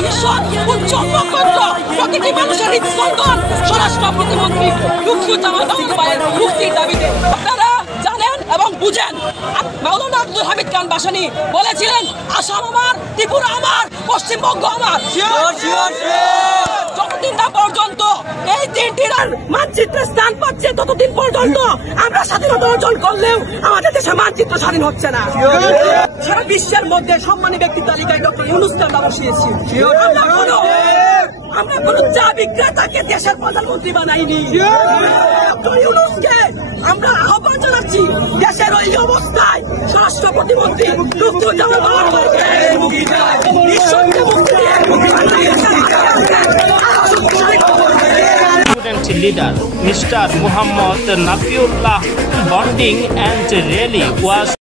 ভবিষ্যৎ উজ্জ্বল নক্ষত্র প্রতিটি মানুষের হৃদস্পন্দন স্বরাষ্ট্র প্রতিমন্ত্রী লুৎফুজ্জামান বাবুর মুক্তির দাবিতে। আপনারা জানেন এবং বুঝেন, মাওলানা আব্দুল হামিদ খান ভাসানী বলেছিলেন, আসাম আমার, ত্রিপুরা আমার, পশ্চিমবঙ্গ আমার। যতদিন না পর্যন্ত এই তিনটির মানচিত্রে স্থান পাচ্ছে ততদিন পর্যন্ত আমরা স্বাধীনতা অর্জন করলেও আমাদের দেশে মানচিত্র স্বাধীন হচ্ছে না। সারা বিশ্বের মধ্যে সম্মানী ব্যক্তির তালিকায় ডক্টর ইউনূসকে আমরা বসিয়েছি। আমরা কোনো চা বিক্রেতাকে দেশের প্রধানমন্ত্রী বানাইনি। ডক্টর ইউনূসকে আমরা আহ্বান জানাচ্ছি, দেশের ওই অবস্থায় স্বরাষ্ট্র প্রতিমন্ত্রী লুৎফুজ্জামান বাবুকে leader Mr. Muhammad Nafiullah bonding and rally was